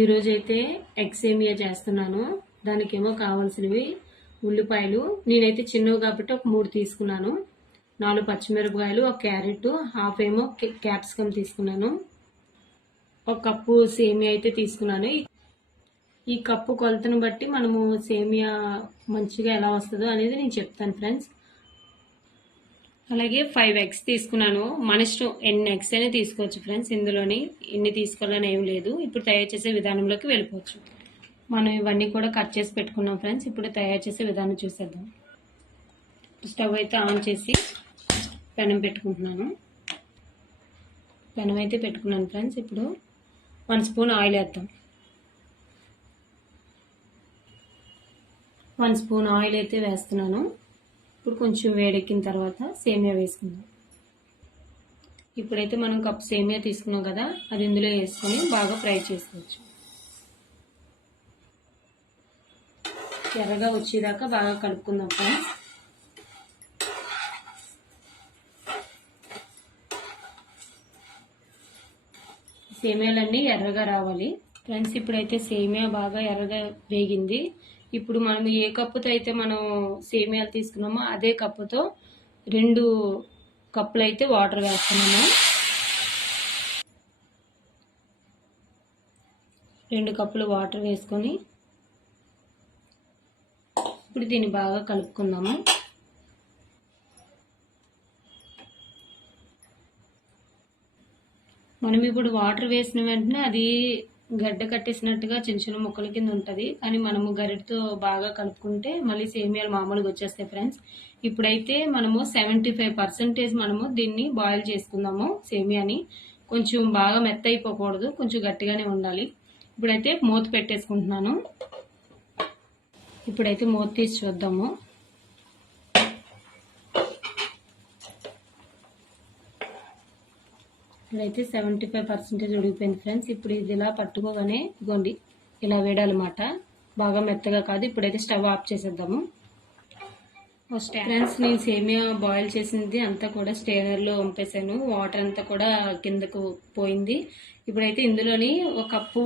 ఈరోజు అయితే ఎగ్ సేమియా చేస్తున్నాను. దానికేమో కావాల్సినవి ఉల్లిపాయలు నేనైతే చిన్నవి కాబట్టి ఒక 3 తీసుకున్నాను. 4 పచ్చిమిరపకాయలు, ఒక క్యారెట్, హాఫ్ ఏమో క్యాప్సికమ్ తీసుకున్నాను. ఒక కప్పు సేమియా అయితే తీసుకున్నాను. ఈ కప్పు కొలతను బట్టి మనము సేమియా మంచిగా ఎలా వస్తుందో అనేది నేను చెప్తాను ఫ్రెండ్స్. అలాగే 5 ఎగ్స్ తీసుకున్నాను. మన ఇష్టం ఎన్ని ఎగ్స్ అయినా తీసుకోవచ్చు ఫ్రెండ్స్. ఇందులోని ఎన్ని తీసుకోవాలని ఏం లేదు. ఇప్పుడు తయారు చేసే విధానంలోకి వెళ్ళిపోవచ్చు. మనం ఇవన్నీ కూడా కట్ చేసి పెట్టుకున్నాం ఫ్రెండ్స్. ఇప్పుడు తయారు చేసే విధానం చూసేద్దాం. స్టవ్ అయితే ఆన్ చేసి పెనం పెట్టుకుంటున్నాను. పెనం అయితే పెట్టుకున్నాను ఫ్రెండ్స్. ఇప్పుడు 1 స్పూన్ ఆయిల్ వేద్దాం. 1 స్పూన్ ఆయిల్ అయితే వేస్తున్నాను. ఇప్పుడు కొంచెం వేడెక్కిన తర్వాత సేమియా వేసుకుందాం. ఇప్పుడైతే మనం కప్ సేమియా తీసుకున్నాం కదా, అది ఇందులో వేసుకొని బాగా ఫ్రై చేసుకోవచ్చు. ఎర్రగా వచ్చేదాకా బాగా కలుపుకుందాం ఫ్రెండ్స్. సేమియాలన్నీ ఎర్రగా రావాలి ఫ్రెండ్స్. ఇప్పుడైతే సేమియా బాగా ఎర్రగా వేగింది. ఇప్పుడు మనం ఏ కప్పుతో అయితే మనం సేమియాలు తీసుకున్నామో అదే కప్పుతో 2 కప్పులు అయితే వాటర్ వేస్తున్నాము. 2 కప్పులు వాటర్ వేసుకొని ఇప్పుడు దీన్ని బాగా కలుపుకుందాము. మనం ఇప్పుడు వాటర్ వేసిన వెంటనే అది గడ్డ కట్టేసినట్టుగా చిన్న చిన్న ముక్కల కింద ఉంటుంది. కానీ మనము గరిటతో బాగా కలుపుకుంటే మళ్ళీ సేమియాలు మామూలుగా వచ్చేస్తాయి ఫ్రెండ్స్. ఇప్పుడైతే మనము 75% మనము దీన్ని బాయిల్ చేసుకుందాము. సేమియాని కొంచెం బాగా మెత్త అయిపోకూడదు, కొంచెం గట్టిగానే ఉండాలి. ఇప్పుడైతే మూత పెట్టేసుకుంటున్నాను. ఇప్పుడైతే మూత తీసి చూద్దాము. ఇప్పుడైతే 75% ఉడికిపోయింది ఫ్రెండ్స్. ఇప్పుడు ఇది ఇలా పట్టుకోగానే ఇగోండి ఇలా వేడాలన్నమాట. బాగా మెత్తగా కాదు. ఇప్పుడైతే స్టవ్ ఆఫ్ చేసేద్దాము. ఫ్రెండ్స్ నేను సేమియా బాయిల్ చేసింది అంతా కూడా స్టెయినర్లో వంపేసాను. వాటర్ అంతా కూడా కిందకు పోయింది. ఇప్పుడైతే ఇందులోని ఒక కప్పు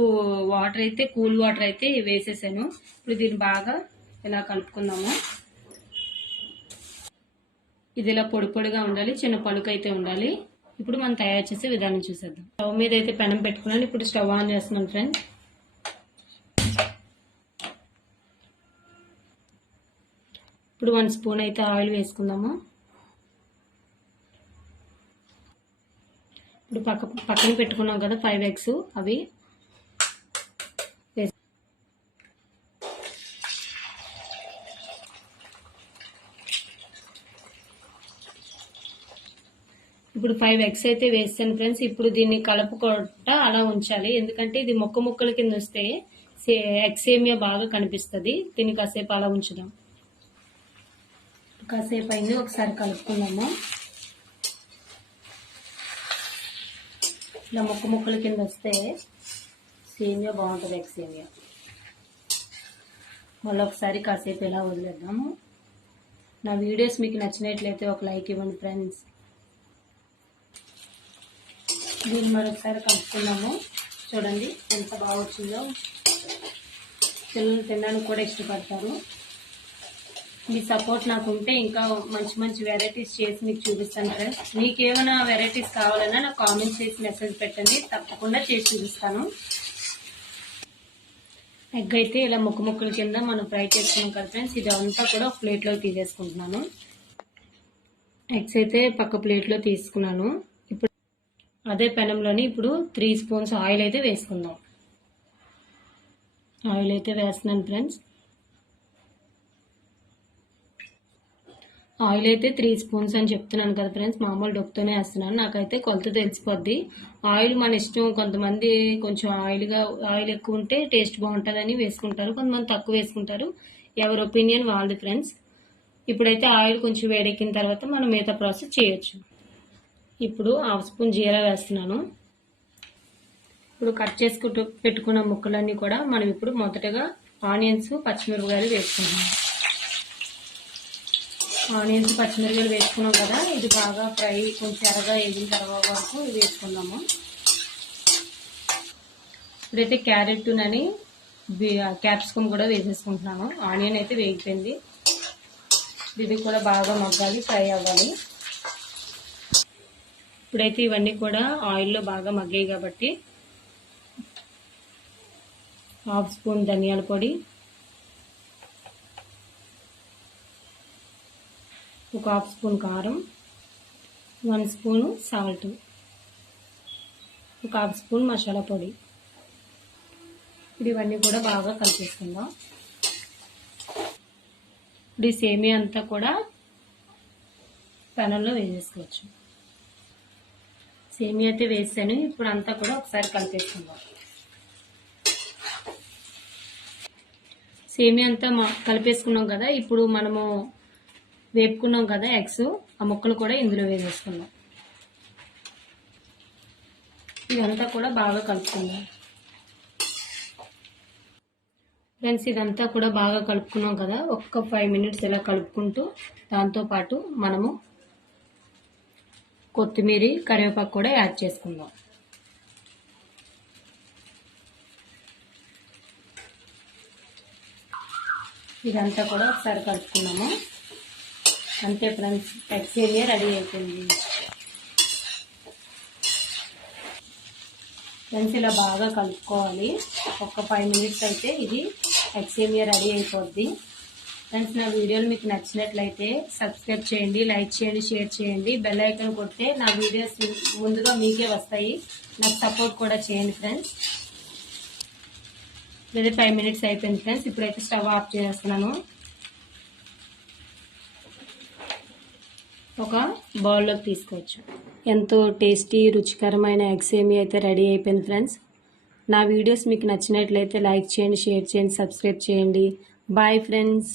వాటర్ అయితే కూల్ వాటర్ అయితే వేసేసాను. ఇప్పుడు దీన్ని బాగా ఇలా కలుపుకుందాము. ఇది ఇలా పొడి పొడిగా ఉండాలి, చిన్న పలుకు అయితే ఉండాలి. ఇప్పుడు మనం తయారు చేసే విధానం చూసేద్దాం. స్టవ్ మీద అయితే పెనం పెట్టుకున్నాను. ఇప్పుడు స్టవ్ ఆన్ చేస్తున్నాను ఫ్రెండ్స్. ఇప్పుడు 1 స్పూన్ అయితే ఆయిల్ వేసుకుందాము. ఇప్పుడు పక్కన పెట్టుకున్నాం కదా 5 ఎగ్స్, అవి ఇప్పుడు 5 ఎగ్స్ అయితే వేస్తాను ఫ్రెండ్స్. ఇప్పుడు దీన్ని కలుపుకుంటా అలా ఉంచాలి. ఎందుకంటే ఇది ముక్కల కింద వస్తే ఎగ్ సేమియా బాగా కనిపిస్తుంది. దీన్ని కాసేపు అలా ఉంచుదాం. కాసేపు అయింది, ఒకసారి కలుపుకుందాము. ఇలా ముక్కల కింద వస్తే సేమియా బాగుంటుంది, ఎగ్ సేమియా. మళ్ళీ ఒకసారి కాసేపు ఇలా వదిలేద్దాము. నా వీడియోస్ మీకు నచ్చినట్లయితే ఒక లైక్ ఇవ్వండి ఫ్రెండ్స్. దీన్ని మరొకసారి కలుపుకున్నాము. చూడండి ఎంత బాగా వచ్చిందో. పిల్లలు తినడానికి కూడా ఇష్టపడతారు. మీ సపోర్ట్ నాకు ఉంటే ఇంకా మంచి వెరైటీస్ చేసి మీకు చూపిస్తాను ఫ్రెండ్స్. మీకు ఏమైనా వెరైటీస్ కావాలన్నా నాకు కామెంట్ చేసి మెసేజ్ పెట్టండి, తప్పకుండా చేసి చూపిస్తాను. ఎగ్ అయితే ఇలా ముక్కల కింద మనం ఫ్రై చేసుకున్నాం కదా ఫ్రెండ్స్. ఇది అంతా కూడా ఒక ప్లేట్లో తీసేసుకుంటున్నాను. ఎగ్స్ అయితే పక్క ప్లేట్లో తీసుకున్నాను. ఇప్పుడు అదే పెనంలోని ఇప్పుడు 3 స్పూన్స్ ఆయిల్ అయితే వేసుకుందాం. ఆయిల్ అయితే వేస్తున్నాను ఫ్రెండ్స్. ఆయిల్ అయితే 3 స్పూన్స్ అని చెప్తున్నాను కదా ఫ్రెండ్స్. మామూలు డొక్కుతోనే వేస్తున్నాను. నాకైతే కొలత తెలిసిపోద్ది. ఆయిల్ మన ఇష్టం. కొంతమంది కొంచెం ఆయిల్ ఎక్కువ ఉంటే టేస్ట్ బాగుంటుందని వేసుకుంటారు, కొంతమంది తక్కువ వేసుకుంటారు. ఎవరి ఒపీనియన్ వాళ్ళది ఫ్రెండ్స్. ఇప్పుడైతే ఆయిల్ కొంచెం వేడెక్కిన తర్వాత మనం మిగతా ప్రాసెస్ చేయొచ్చు. ఇప్పుడు 1/2 స్పూన్ జీరా వేస్తున్నాను. ఇప్పుడు కట్ చేసుకుంటూ పెట్టుకున్న ముక్కలన్నీ కూడా మనం ఇప్పుడు మొదటగా ఆనియన్స్, పచ్చిమిరపకాయలు వేసుకుంటున్నాం. ఆనియన్స్, పచ్చిమిరపకాయలు వేసుకున్నాం కదా, ఇది బాగా ఫ్రై కొంచెం ఎర్రగా వేగిన తర్వాత వరకు వేసుకుందాము. ఇప్పుడైతే క్యారెట్ అని క్యాప్సికమ్ కూడా వేసేసుకుంటున్నాను. ఆనియన్ అయితే వేగిపోయింది. ఇది కూడా బాగా మగ్గాలి, ఫ్రై అవ్వాలి. ఇప్పుడైతే ఇవన్నీ కూడా ఆయిల్లో బాగా మగ్గాయి కాబట్టి 1/2 స్పూన్ ధనియాల పొడి, 1/2 స్పూన్ కారం, 1 స్పూను సాల్ట్, 1/2 స్పూన్ మసాలా పొడి. ఇప్పుడు ఇవన్నీ కూడా బాగా కలిపేసుకుందాం. ఇప్పుడు ఈ సేమియా అంతా కూడా పెనంలో వేసేసుకోవచ్చు. సేమియా అయితే వేసాను. ఇప్పుడు అంతా కూడా ఒకసారి కలిపేసుకుందాం. సేమియా అంతా కలిపేసుకున్నాం కదా. ఇప్పుడు మనము వేపుకున్నాం కదా ఎగ్స్, ఆ ముక్కలు కూడా ఇందులో వేసేసుకుందాం. ఇదంతా కూడా బాగా కలుపుకుందాం. ఫ్రెండ్స్, ఇదంతా కూడా బాగా కలుపుకున్నాం కదా. ఒక్క 5 మినిట్స్ ఇలా కలుపుకుంటూ దాంతోపాటు మనము కొత్తిమీర, కరివేపాకు కూడా యాడ్ చేసుకుందాం. ఇదంతా కూడా ఒకసారి కలుపుకున్నాము. అంతే ఫ్రెండ్స్, ఎగ్ సేమియా రెడీ అయిపోయింది. ఫ్రెండ్స్, ఇలా బాగా కలుపుకోవాలి. ఒక 5 మినిట్స్ అయితే ఇది ఎగ్ సేమియా రెడీ అయిపోద్ది. ఫ్రెండ్స్, నా వీడియోలు మీకు నచ్చినట్లయితే సబ్స్క్రైబ్ చేయండి, లైక్ చేయండి, షేర్ చేయండి. బెల్ ఐకాన్ కొడితే నా వీడియోస్ ముందుగా మీకే వస్తాయి. నాకు సపోర్ట్ కూడా చేయండి ఫ్రెండ్స్. ఇది 5 మినిట్స్ అయిపోయింది ఫ్రెండ్స్. ఇప్పుడైతే స్టవ్ ఆఫ్ చేస్తున్నాను. ఒక బౌల్లోకి తీసుకోవచ్చు. ఎంతో టేస్టీ, రుచికరమైన ఎగ్ సేమియా అయితే రెడీ అయిపోయింది ఫ్రెండ్స్. నా వీడియోస్ మీకు నచ్చినట్లయితే లైక్ చేయండి, షేర్ చేయండి, సబ్స్క్రైబ్ చేయండి. Bye friends.